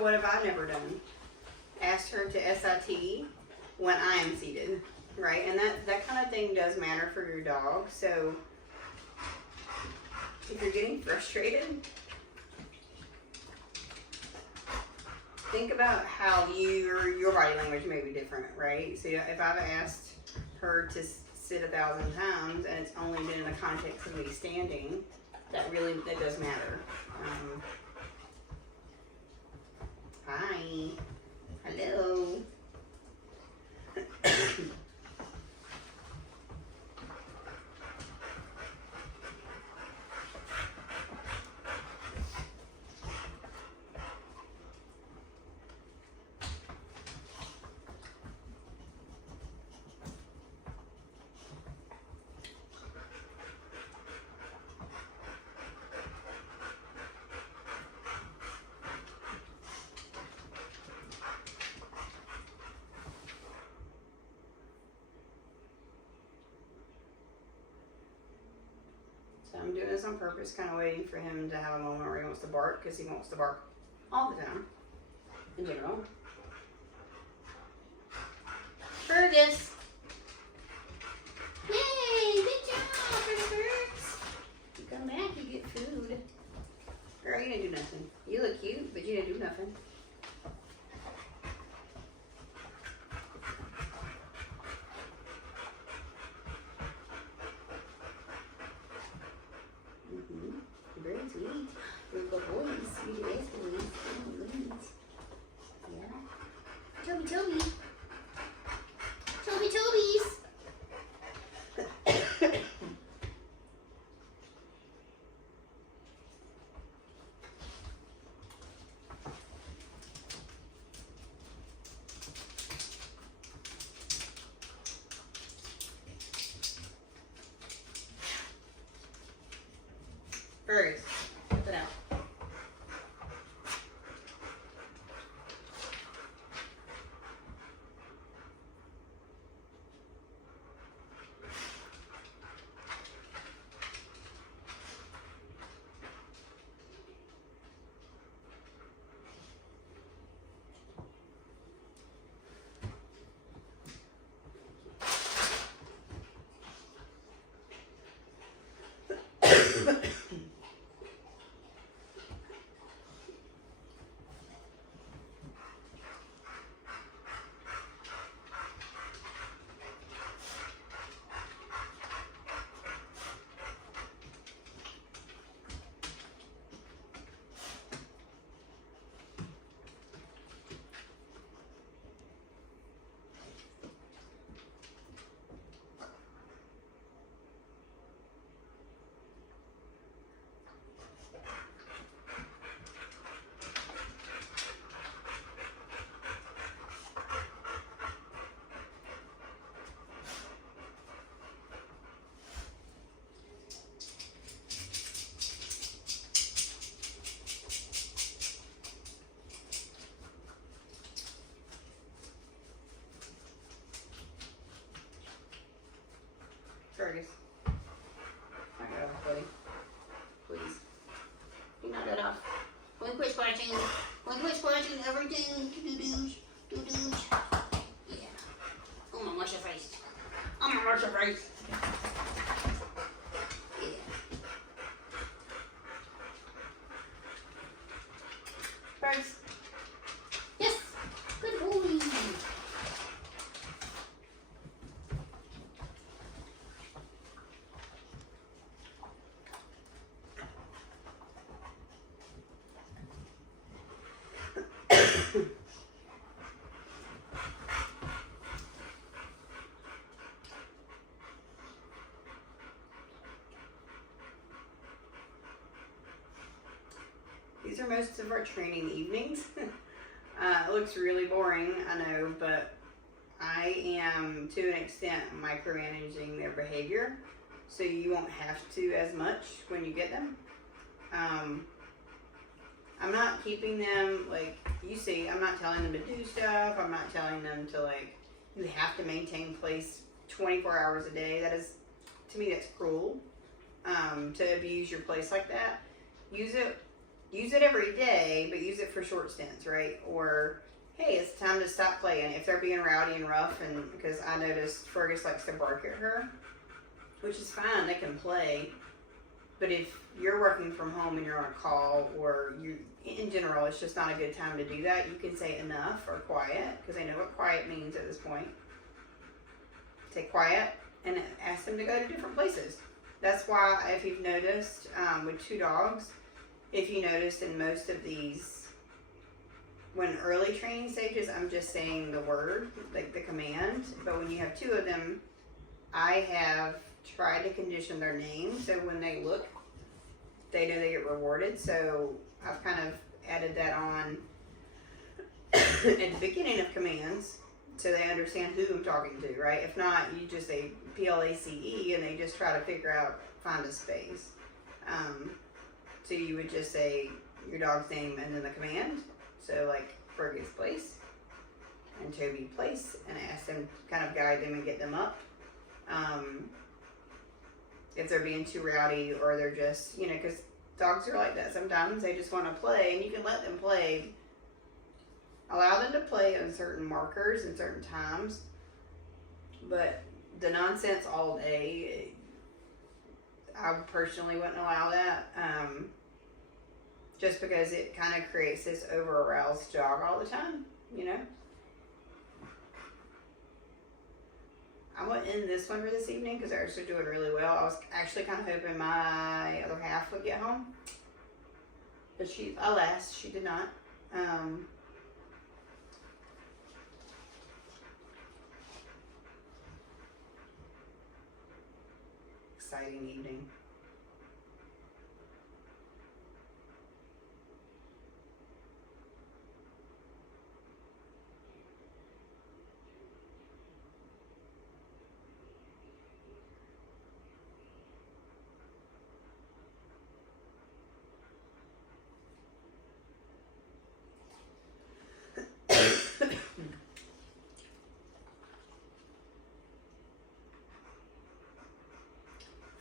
So what have I never done? Asked her to SIT when I am seated, right? And that kind of thing does matter for your dog. So if you're getting frustrated, think about how your body language may be different, right? So if I've asked her to sit 1,000 times and it's only been in the context of me standing, that does matter. Hi. Hello. So I'm doing this on purpose, kind of waiting for him to have a moment where he wants to bark, because he wants to bark all the time, in general. Fergus! Yay! Good job, Fergus! You come back, you get food. Girl, you didn't do nothing. You look cute, but you didn't do nothing. Very sweet. You're good boys. You're the best boys. Oh, goodness. Yeah. Tobie. Tobies. Fergus, put it out. Fergus. Knock it off, buddy. Please. You knock it off. When quit scratching. When quit scratching everything. Do-doos. Yeah. I'm gonna wash your face. Yeah. Fergus. Yes. Good boy. These are most of our training evenings. It looks really boring, I know, but I am, to an extent, micromanaging their behavior, so you won't have to as much when you get them. I'm not keeping them, like, you see, I'm not telling them to do stuff. I'm not telling them to, like, you have to maintain place 24 hours a day. That is, to me, that's cruel, to abuse your place like that. Use it use it every day, but use it for short stints, right? Or, hey, it's time to stop playing. If they're being rowdy and rough, and because I noticed Fergus likes to bark at her, which is fine, they can play. But if you're working from home and you're on a call, or you, in general, it's just not a good time to do that, you can say enough or quiet, because I know what quiet means at this point. Say quiet and ask them to go to different places. That's why, if you've noticed, with 2 dogs, if you notice in most of these, when early training stages, I'm just saying the word, like the command. But when you have 2 of them, I have tried to condition their name so when they look, they know they get rewarded. So I've kind of added that on at the beginning of commands so they understand who I'm talking to, right? If not, you just say PLACE and they just try to figure out, find a space. So you would just say your dog's name and then the command. So like Fergus place and Tobie place, and ask them, kind of guide them and get them up. If they're being too rowdy, or they're just, you know, because dogs are like that sometimes, they just want to play, and you can let them play. Allow them to play on certain markers and certain times, but the nonsense all day, I personally wouldn't allow that, just because it kind of creates this over-aroused dog all the time, you know? I'm going to end this one for this evening because they're actually doing really well. I was actually kind of hoping my other half would get home, but alas, she did not. Exciting evening.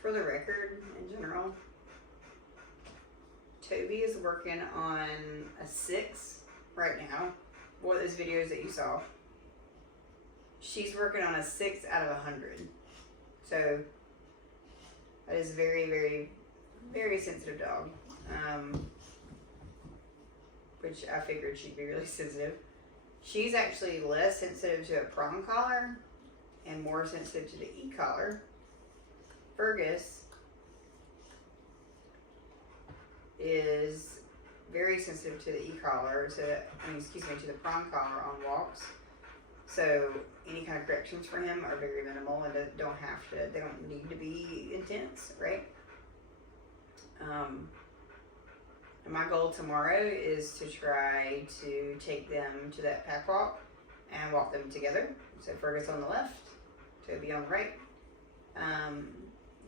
For the record, in general, Tobie is working on a 6 right now. What those videos that you saw, she's working on a 6 out of 100. So that is very, very, very sensitive dog. Which I figured she'd be really sensitive. She's actually less sensitive to a prong collar and more sensitive to the e-collar. Fergus is very sensitive to the e-collar, to the prong collar on walks. So any kind of corrections for him are very minimal and they don't need to be intense, right? And my goal tomorrow is to try to take them to that pack walk and walk them together. So Fergus on the left, Tobie on the right.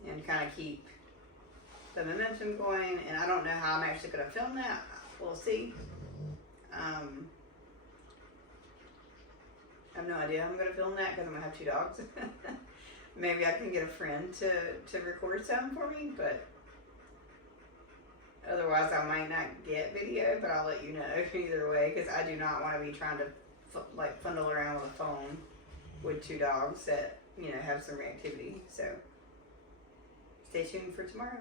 And kind of keep the momentum going. And I don't know how I'm actually going to film that. We'll see. I have no idea how I'm going to film that because I'm going to have 2 dogs. Maybe I can get a friend to record some for me, but otherwise I might not get video, but I'll let you know either way, because I do not want to be trying to funnel around with a phone with 2 dogs that, have some reactivity. So stay tuned for tomorrow.